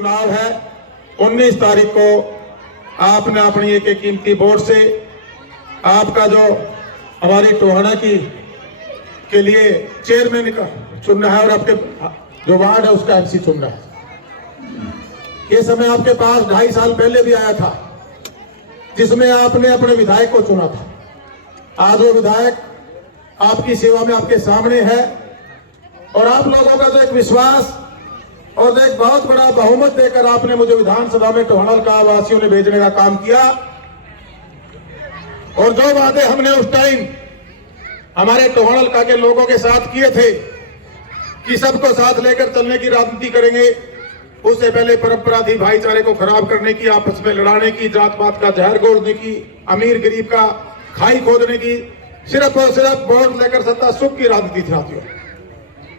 चुनाव है। 19 तारीख को आपने अपनी एक कीमती वोट से आपका जो हमारी टोहाना की के लिए चेयरमैन का चुनना है और आपके जो वार्ड है उसका एमसी चुनना है। ये समय आपके पास 2.5 साल पहले भी आया था, जिसमें आपने अपने विधायक को चुना था। आज वो विधायक आपकी सेवा में आपके सामने है और आप लोगों का जो एक विश्वास और जो एक बहुत बड़ा बहुमत देकर आपने मुझे विधानसभा में टोहाना का वासियों ने भेजने का काम किया, और जो वादे हमने उस टाइम हमारे टोहाना के लोगों के साथ किए थे कि सबको साथ लेकर चलने की राजनीति करेंगे, उससे पहले परंपरा थी भाईचारे को खराब करने की, आपस में लड़ाने की, जात पात का जहर घोलने की, अमीर गरीब का खाई खोदने की, सिर्फ और सिर्फ वोट लेकर सत्ता सुख की राजनीति थी साथियों।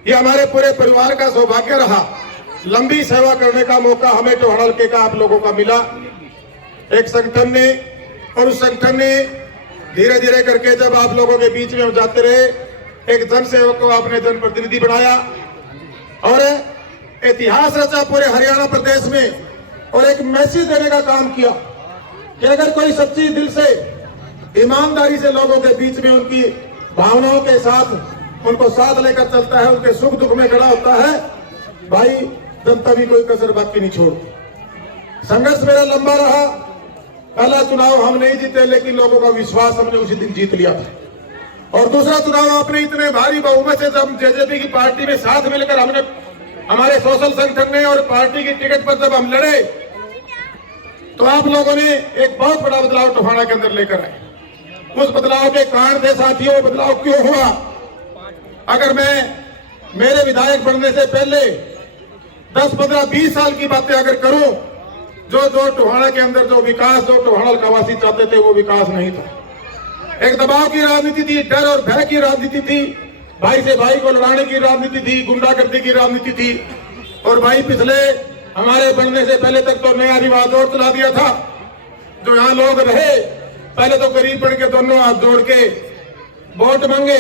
ये हमारे पूरे परिवार का सौभाग्य रहा। लंबी सेवा करने का मौका हमें टोहाना का आप लोगों का मिला एक संगठन ने, और उस संगठन ने धीरे धीरे करके जब आप लोगों के बीच में जाते रहे, एक जन सेवक को आपने जनप्रतिनिधि बनाया और इतिहास रचा पूरे हरियाणा प्रदेश में, और एक मैसेज देने का काम किया कि अगर कोई सच्ची दिल से ईमानदारी से लोगों के बीच में उनकी भावनाओं के साथ उनको साथ लेकर चलता है, उनके सुख दुख में खड़ा होता है, भाई जनता भी कोई कसर बाकी नहीं छोड़ती। संघर्ष मेरा लंबा रहा। पहला चुनाव हम नहीं जीते, लेकिन लोगों का विश्वास हमने उसी दिन जीत लिया था। और दूसरा चुनाव आपने इतने भारी बहुमत से जब जेजेपी की पार्टी में साथ मिलकर हमने हमारे सोशल संगठन ने और पार्टी की टिकट पर जब हम लड़े, तो आप लोगों ने एक बहुत बड़ा बदलाव टोहाना के अंदर लेकर आए। उस बदलाव के कारण थे साथियों, बदलाव क्यों हुआ? अगर मैं मेरे विधायक बनने से पहले 10, 15, 20 साल की बातें अगर करूं, जो टोहाना के अंदर जो विकास जो टोहाना का वासी चाहते थे वो विकास नहीं था। एक दबाव की राजनीति थी, डर और भय की राजनीति थी, भाई से भाई को लड़ाने की राजनीति थी, गुंडागर्दी की राजनीति थी। और भाई पिछले हमारे बनने से पहले तक तो नया रिवाज और चला दिया था, जो यहाँ लोग रहे पहले तो गरीब पड़ के दोनों हाथ जोड़ के वोट मांगे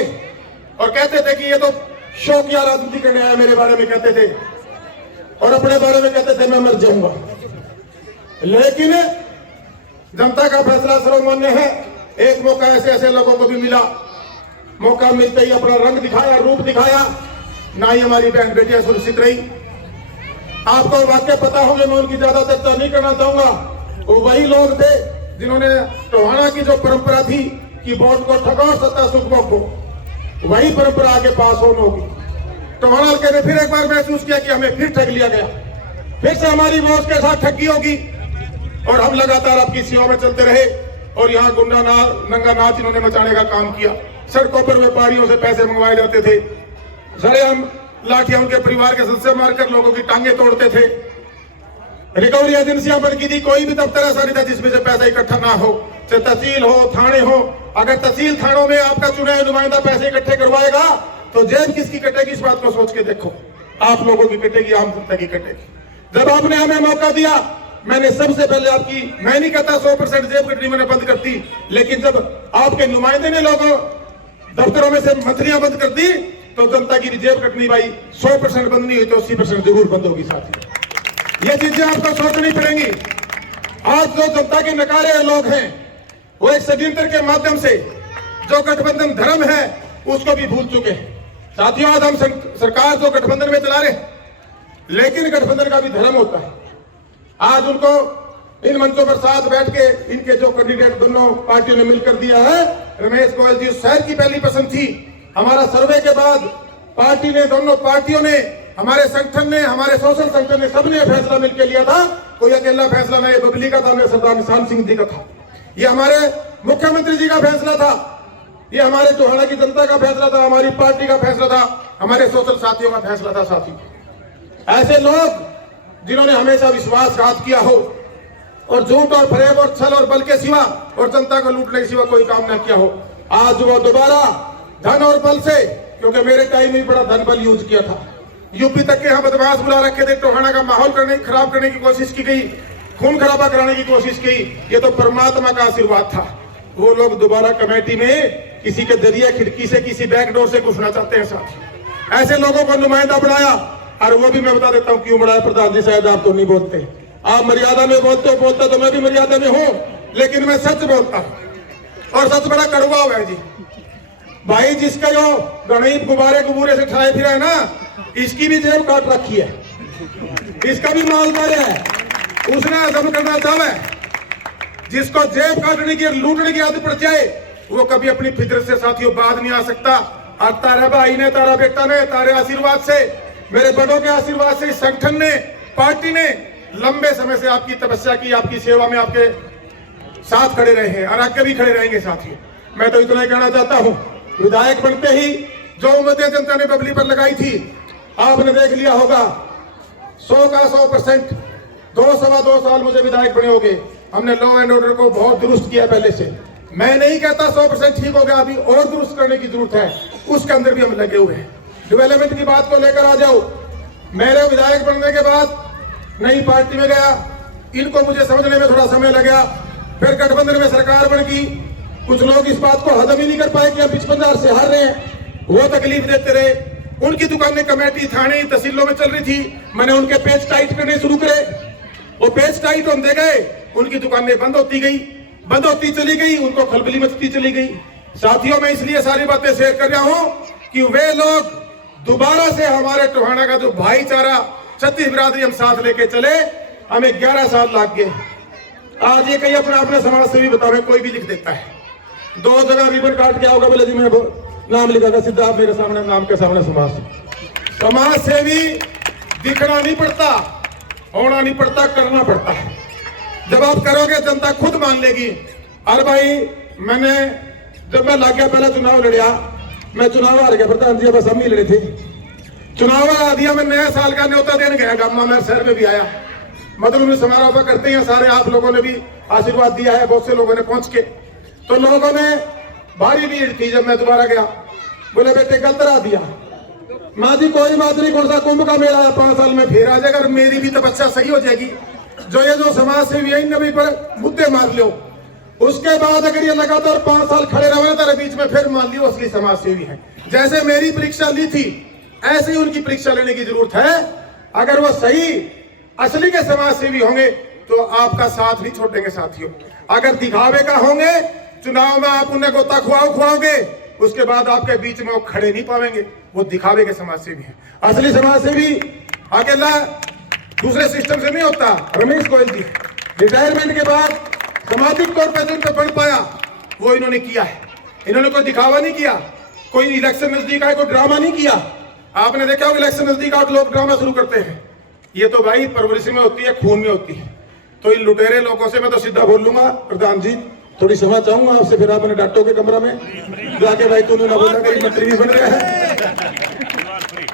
और कहते थे कि ये तो शौकिया राजनीति करने आया, मेरे बारे में कहते थे और अपने बारे में कहते थे मैं मर जाऊंगा। लेकिन जनता का फैसला सर्वमान्य है। एक मौका ऐसे ऐसे लोगों को भी मिला, मौका मिलते ही अपना रंग दिखाया, रूप दिखाया, ना ही हमारी बहन बेटियां सुरक्षित रही। आपको वाक्य पता होंगे, मैं उनकी ज्यादा चर्चा नहीं करना चाहूंगा। वो वही लोग थे जिन्होंने टोहाना की जो परंपरा थी कि वोट को ठगो सत्ता सुख को, वही परंपरा आगे पास होगी। टोहाना के ने फिर एक बार महसूस किया कि हमें फिर ठग लिया गया, फिर से हमारी वोट के साथ ठगी होगी। और हम लगातार आपकी सेवा में चलते रहे और यहाँ गुंडा नंगा नाच इन्होंने मचाने का काम किया। सड़कों पर व्यापारियों से पैसे मंगवाए जाते थे, सरेआम लाठियां उनके परिवार के सदस्य मारकर लोगों की टांगे तोड़ते थे। रिकवरी एजेंसियां बंद की थी, कोई भी दफ्तर ऐसा नहीं था जिसमें से पैसा इकट्ठा ना हो, चाहे तहसील हो, थाने हो। अगर तहसील थानों में आपका चुना हुआ नुमाइंदा पैसे इकट्ठे करवाएगा तो जेब किसकी कटेगी, इस बात को सोच के देखो। आप लोगों की कटेगी, आम जनता की कटेगी। जब आपने हमें मौका दिया, मैंने सबसे पहले आपकी, मैं नहीं कहता 100% जेब कटनी मैंने बंद कर दी, लेकिन जब आपके नुमाइंदे ने लोगों दफ्तरों में से मंत्रियां बंद कर दी तो जनता की जेब कटनी भाई 100% बंद नहीं हुई तो 80% जरूर बंद होगी साथी। ये चीजें आपको सोचनी पड़ेंगी। आज जो जनता के नकारे लोग हैं वो एक षड्यंत्र के माध्यम से जो गठबंधन धर्म है उसको भी भूल चुके हैं साथियों। आज हम सरकार जो गठबंधन में चला रहे, लेकिन गठबंधन का भी धर्म होता है। आज उनको इन मंचों पर साथ बैठ के इनके जो कैंडिडेट दोनों पार्टियों ने मिलकर दिया है, रमेश गोयल जी शहर की पहली पसंद थी। हमारा सर्वे के बाद पार्टी ने, दोनों पार्टियों ने, हमारे संगठन ने, हमारे सोशल संगठन ने, सबने फैसला मिलकर लिया था। कोई अकेला फैसला नहीं बबली का था, सरदार निशान सिंह जी का था, ये हमारे मुख्यमंत्री जी का फैसला था, ये हमारे टोहाना की जनता का फैसला था, हमारी पार्टी का फैसला था, हमारे सोशल साथियों का फैसला था साथी। ऐसे लोग जिन्होंने हमेशा विश्वासघात किया हो और झूठ और फरेब और छल और बल के सिवा और जनता को लूटने के सिवा कोई काम न किया हो, आज वो दोबारा धन और बल से, क्योंकि मेरे टाइम में बड़ा धन बल यूज किया था, यूपी तक के यहाँ बदमाश बुला रखे थे, टोहाना का माहौल खराब करने की कोशिश की गई, खून खराबा कराने की कोशिश की। ये तो परमात्मा का आशीर्वाद था। वो लोग दोबारा कमेटी में किसी के जरिए खिड़की से, किसी बैकडोर से घुसना चाहते हैं साथ। ऐसे लोगों को नुमाइंदा बनाया, और वो भी मैं बता देता हूँ क्यों बड़ा है प्रधान जी, शायद आप तो नहीं बोलते, आप मर्यादा में बोलते हो, बोलता तो मैं भी मर्यादा में हूँ, लेकिन मैं सच बोलता हूँ और सच बड़ा कड़वा हुआ है जी। भाई जिसका जो गणित गुब्बारे गुब्बूरे से ठाए फिरा है ना, इसकी भी जेब काट रखी है, इसका भी माल मारे है, उसने हजम करना चाहे। जिसको जेब काटने की लूटने की आदत पड़ जाए वो कभी अपनी फितरत से साथियों बात नहीं आ सकता। और तारा भाई ने, तारा बेटा ने, तारे आशीर्वाद से, मेरे बड़ों के आशीर्वाद से, इस संगठन ने, पार्टी ने लंबे समय से आपकी तपस्या की, आपकी सेवा में आपके साथ खड़े रहे हैं और आगे भी खड़े रहेंगे साथियों। मैं तो इतना ही कहना चाहता हूं, विधायक बनते ही जो उम्मीदें जनता ने बबली पर लगाई थी आपने देख लिया होगा, 100 का 100%। 2 साल मुझे विधायक बने होंगे, हमने लॉ एंड ऑर्डर को बहुत दुरुस्त किया पहले से। मैं नहीं कहता 100% ठीक हो गया, अभी और दुरुस्त करने की जरूरत है, उसके अंदर भी हम लगे हुए हैं। डेवलपमेंट की बात को लेकर आ जाओ, मेरे विधायक बनने के बाद नई पार्टी में गया, इनको मुझे समझने में थोड़ा समय लगा, फिर गठबंधन में सरकार बन गई। कुछ लोग इस बात को हजम ही नहीं कर पाए कि हम 55,000 से हार रहे हैं, वो तकलीफ देते रहे। उनकी दुकानें कमेटी, थाने, तहसीलों में चल रही थी, मैंने उनके पेज टाइट करने शुरू करे, वो पेज टाइट होते गए, उनकी दुकानें बंद होती गई, बंद होती चली गई, उनको खलबली मचती चली गई। साथियों, मैं इसलिए सारी बातें शेयर कर रहा हूं कि वे लोग दोबारा से हमारे टोहाना का जो भाईचारा, छत्तीस बिरादरी हम साथ लेके चले, हमें 11 साल लग गए। आज ये कहीं अपना अपना समाज सेवी बतावे, कोई भी लिख देता है, 2 जगह रिबन काट के आओगे, बोले जी मैं नाम लिखा सीधा आप मेरे सामने, नाम के सामने समाज सेवी दिखना नहीं पड़ता, होना नहीं पड़ता, करना पड़ता है। जब आप करोगे जनता खुद मान लेगी। अरे भाई, मैंने जब मैं लग गया, पहला चुनाव लड़िया, मैं चुनाव हार गया प्रधान जी, बस हम ही लड़े थे, चुनाव हरा दिया। मैं नया साल का न्योता देने गया गामा, मैं शहर में भी आया, मतलब समारोह करते हैं सारे, आप लोगों ने भी आशीर्वाद दिया है, बहुत से लोगों ने पहुंच के, तो लोगों ने भारी भीड़ थी। जब मैं दोबारा गया, बोले बेटे गलत रहा दिया, माँ जी कोई बात नहीं, कौन सा कुंभ का मेला है, 5 साल में फिर आ जाएगा, मेरी भी तपस्या सही हो जाएगी। जो ये जो समाज सेवी है, नबी पर मुद्दे मार लो, उसके बाद अगर ये लगातार 5 साल खड़े रहे तेरे बीच में, फिर मान लियो असली समाज सेवी है। जैसे मेरी परीक्षा ली थी, ऐसे ही उनकी परीक्षा लेने की जरूरत है। अगर वो सही असली के समाज सेवी होंगे तो आपका साथ नहीं छोड़ेंगे साथियों। अगर दिखावे का होंगे, चुनाव में आप उन्हें गोता खुआओगे, उसके बाद आपके बीच में वो खड़े नहीं पाएंगे, वो दिखावे के समाज सेवी हैं। असली समाज सेवी अकेला दूसरे सिस्टम से नहीं होता। रमेश गोयल जी रिटायरमेंट के बाद सामाजिक तौर पर जिन पे बढ़ पाया, वो इन्होंने किया है। इन्होंने कोई दिखावा नहीं किया, कोई इलेक्शन नजदीक आए कोई ड्रामा नहीं किया। आपने देखा होगा इलेक्शन नजदीक आए लोग ड्रामा शुरू करते हैं, ये तो भाई परवरिश में होती है, खून में होती है। तो इन लुटेरे लोगों से मैं तो सीधा बोल लूंगा, प्रधान जी थोड़ी क्षमा चाहूंगा आपसे, फिर आपने डांटो के कमरा में जाके, भाई तूने ना बोला कि मंत्री भी बन रहा है।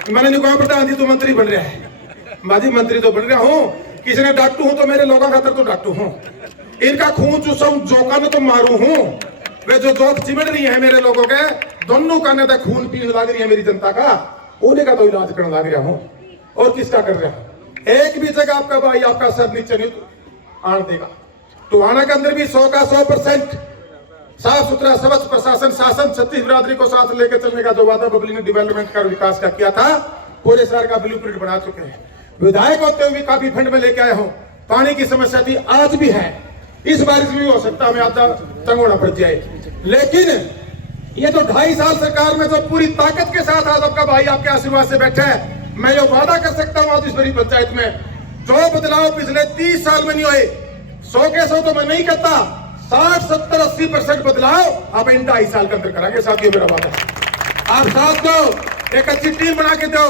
मैंने नहीं कहा प्रधान जी तू मंत्री बन रहा है, बाजी मंत्री तो बन रहा हूँ, किसी ने डांटू हूं तो मेरे लोगों का तो डांटू हूँ, इनका खून चूसू जोका न तो मारू हूँ। वे जो जोक चिमट रही है मेरे लोगों के, दोनों का न खून पीने लग रही है मेरी जनता का, उन्हें का तो इलाज करने लग रहा हूँ। और किसका कर रहा हूँ? एक भी जगह आपका भाई आपका सर नीचे नहीं आन देगा। टोहाना के अंदर भी 100 का 100% साफ सुथरा स्वच्छ प्रशासन, शासन, छत्तीस बिरादरी को साथ लेकर चलने का जो वादा बबली ने डेवलपमेंट का विकास का किया था, पूरे शहर का ब्लूप्रिंट बना चुके हैं। विधायक होते हुए काफी फंड में लेके आया हूं। पानी की समस्या थी, आज भी है, इस बारिश में भी हो सकता हमें आधा तंग होना पड़ जाए। लेकिन ये तो 2.5 साल सरकार में जो पूरी ताकत के साथ आज आपका भाई आपके आशीर्वाद से बैठा है, मैं ये वादा कर सकता हूं आज इस बड़ी पंचायत में जो बदलाव पिछले 30 साल में नहीं हुए, 100 के 100 तो मैं नहीं कहता, 60, 70, 80% बदलाव आप इन 2.5 साल के अंदर कराएंगे साथियों, मेरा वादा है। आप साथ दो, एक अच्छी टीम बना के दो।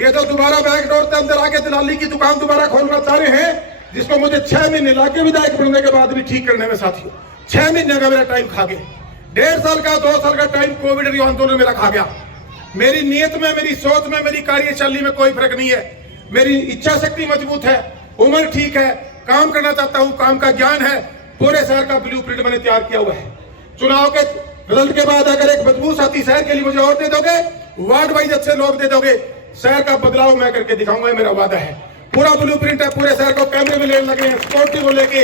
ये जो दोबारा बैकडोर के अंदर आके दलाली की दुकान दोबारा खोलना चाह रहे हैं, जिसको मुझे 6 महीने लाके विधायक बनने के बाद भी ठीक करने में साथियों, 6 महीने का मेरा टाइम खा गया, 1.5 साल का 2 साल का टाइम कोविड आंदोलन मेरा खा गया। मेरी नीयत में, मेरी सोच में, मेरी कार्यशैली में कोई फर्क नहीं है। मेरी इच्छा शक्ति मजबूत है, उम्र ठीक है, काम करना चाहता हूं, काम का ज्ञान है, पूरे शहर का ब्लूप्रिंट मैंने तैयार किया हुआ है। चुनाव के रिजल्ट के बाद अगर एक मजबूत साथी शहर के लिए मुझे और दे दोगे, वार्ड वाइज अच्छे लोग दे दोगे, शहर का बदलाव मैं करके दिखाऊंगा, मेरा वादा है। पूरा ब्लूप्रिंट है, पूरे शहर को कैमरे में लेने लगे हैं, सिक्योरिटी को लेके,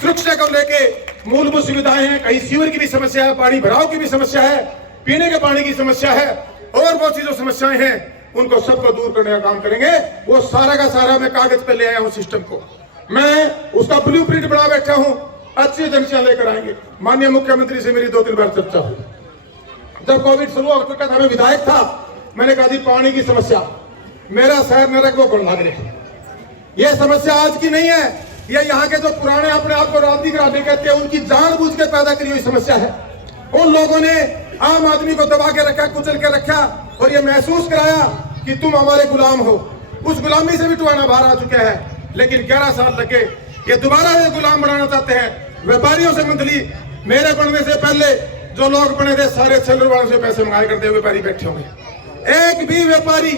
सुरक्षा को लेके, मूलभूत सुविधाएं हैं, कहीं सीवर की भी समस्या है, पानी भराव की भी समस्या है, पीने के पानी की समस्या है, और बहुत सी जो समस्याएं हैं उनको सबको दूर करने का काम करेंगे। वो सारा का सारा मैं कागज पे ले आया हूं सिस्टम को, मैं उसका ब्लूप्रिंट बना बैठा हूं, अच्छी एजेंसियां लेकर आएंगे। माननीय मुख्यमंत्री से मेरी 2-3 बार चर्चा हुई। जब कोविड शुरू हो चुका था, मैं विधायक था, मैंने कहा जी पानी की समस्या मेरा शहर नरक वो कौन लाग रहे। ये समस्या आज की नहीं है, ये यहाँ के जो पुराने अपने आप को राजनीतिक घराने कहते हैं उनकी जानबूझ के पैदा करी हुई समस्या है। उन लोगों ने आम आदमी को दबा के रखा, कुचल के रखा और ये महसूस कराया कि तुम हमारे गुलाम हो। उस गुलामी से भी टुहाना बाहर आ चुका है, लेकिन 11 साल लगे, ये दोबारा ये गुलाम बनाना चाहते हैं। व्यापारियों से मंथली मेरे बनने से पहले जो लोग बने थे सारे सेलर वालों से पैसे मंगाए करते हुए व्यापारी बैठे होंगे। एक भी व्यापारी,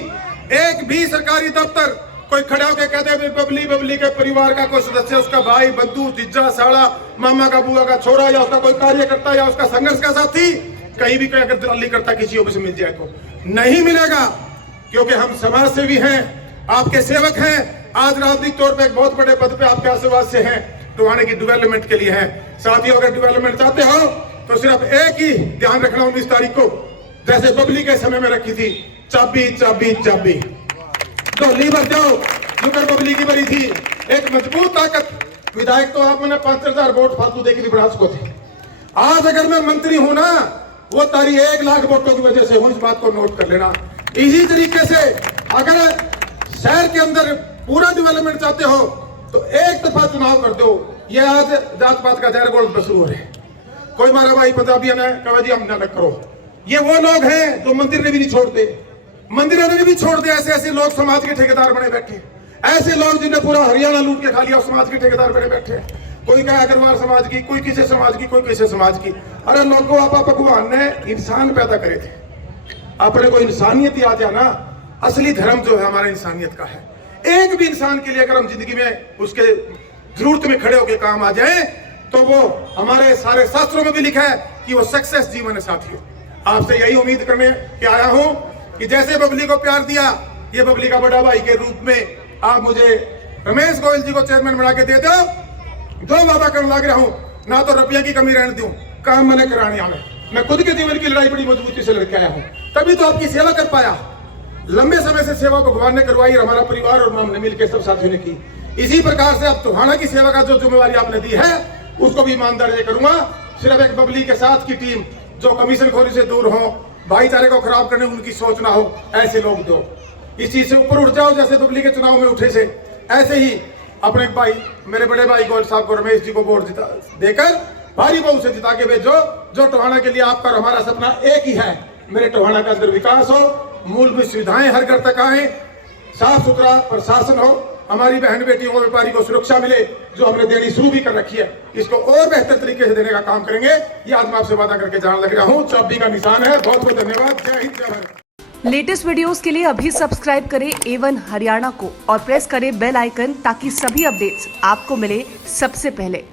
एक भी सरकारी दफ्तर कोई खड़ा होकर कहते हैं बबली के परिवार का कोई सदस्य, उसका भाई, बंधु, जीजा, साला, मामा का, बुआ का छोरा या उसका कोई कार्यकर्ता या उसका संघर्ष का साथी कहीं भी कोई अगर दलाली करता किसी ऑफिस में मिल जाए तो नहीं मिलेगा, क्योंकि हम समाज सेवी हैं, आपके सेवक हैं। आज राजनीतिक तौर पर एक बहुत बड़े पद पे आपके आशीर्वाद से हैं, टोहाने की डेवलपमेंट के लिए हैं। साथियों, अगर डेवलपमेंट चाहते हो तो सिर्फ एक ही ध्यान रखना, 19 तारीख को जैसे बबली के समय में रखी थी, चाबी चाबी चाबी, तो लीवर जाओ जुकर बबली की बनी थी, एक मजबूत ताकत। विधायक तो आप मैंने 5,000 वोट फालतू देके भी बढ़ा सको थे। आज अगर मैं मंत्री हूं ना, वो तारी 1 लाख वोटों की वजह से हूं, इस बात को नोट कर लेना। इसी तरीके से अगर शहर के अंदर पूरा डेवलपमेंट चाहते हो तो एक दफा चुनाव कर दो। ये आज जात पात का जहर गोल शुरू हो रहे हैं। कोई मारा भाई पंजाबियों ने कहा जी हम ना करो। ये वो लोग हैं जो मंदिर ने भी नहीं छोड़ते, मंदिरों ने भी छोड़ दिया। ऐसे ऐसे लोग समाज के ठेकेदार बने बैठे, ऐसे लोग जिन्हें पूरा हरियाणा लूट के खा लिया, समाज के ठेकेदार बने बैठे। कोई कहे अग्रवाल समाज की, कोई किसी समाज की, कोई किसी समाज की। अरे लोगों, आप भगवान ने इंसान पैदा करे थे, अपने को इंसानियत याद है ना। असली धर्म जो है हमारा इंसानियत का है। एक भी इंसान के लिए अगर हम जिंदगी में उसके जरूरत में खड़े होकर काम आ जाए तो वो हमारे सारे शास्त्रों में भी लिखा है कि वो सक्सेस जीवन है। साथियों, आपसे यही उम्मीद करने के आया हूं कि जैसे बबली को प्यार दिया, ये बबली का बड़ा भाई के रूप में आप मुझे रमेश गोयल जी को चेयरमैन बना के दे दो। दो वादा करने लग रहा हूं, ना तो रुपया की कमी रहने दूं, काम मैंने कराने में। मैं खुद के जीवन की लड़ाई बड़ी मजबूती से लड़के आया हूं, तभी तो आपकी सेवा कर पाया। लंबे समय से सेवा भगवान ने करवाई और हमारा परिवार और हमने मिलकर सब साथियों ने की। इसी प्रकार से अब टोहाना की सेवा का जो जिम्मेवारी आपने दी है उसको भी ईमानदारी से करूंगा। सिर्फ एक बबली के साथ की टीम जो कमीशन खोरी से दूर हो, भाईचारे को खराब करने उनकी सोच ना हो, ऐसे लोग दो। इस चीज से ऊपर उठ जाओ, जैसे बबली के चुनाव में उठे से, ऐसे ही अपने भाई, मेरे बड़े भाई गोयल साहब को, रमेश जी को वोट देकर भारी बहु से जिता के भेजो। जो टोहाना के लिए आपका और हमारा सपना एक ही है, मेरे टोहाना का अंदर विकास हो, मूलभूत सुविधाएं हर घर तक आए, साफ सुथरा प्रशासन हो, हमारी बहन बेटियों को, व्यापारी को सुरक्षा मिले, जो हमने देनी शुरू भी कर रखी है, इसको और बेहतर तरीके से देने का काम करेंगे। ये आज मैं आपसे वादा करके जाने लग रहा हूँ। चाबी का निशान है। बहुत बहुत धन्यवाद। जय हिंद, जय भारत। लेटेस्ट वीडियोस के लिए अभी सब्सक्राइब करें A1 हरियाणा को और प्रेस करें बेल आइकन ताकि सभी अपडेट्स आपको मिले सबसे पहले।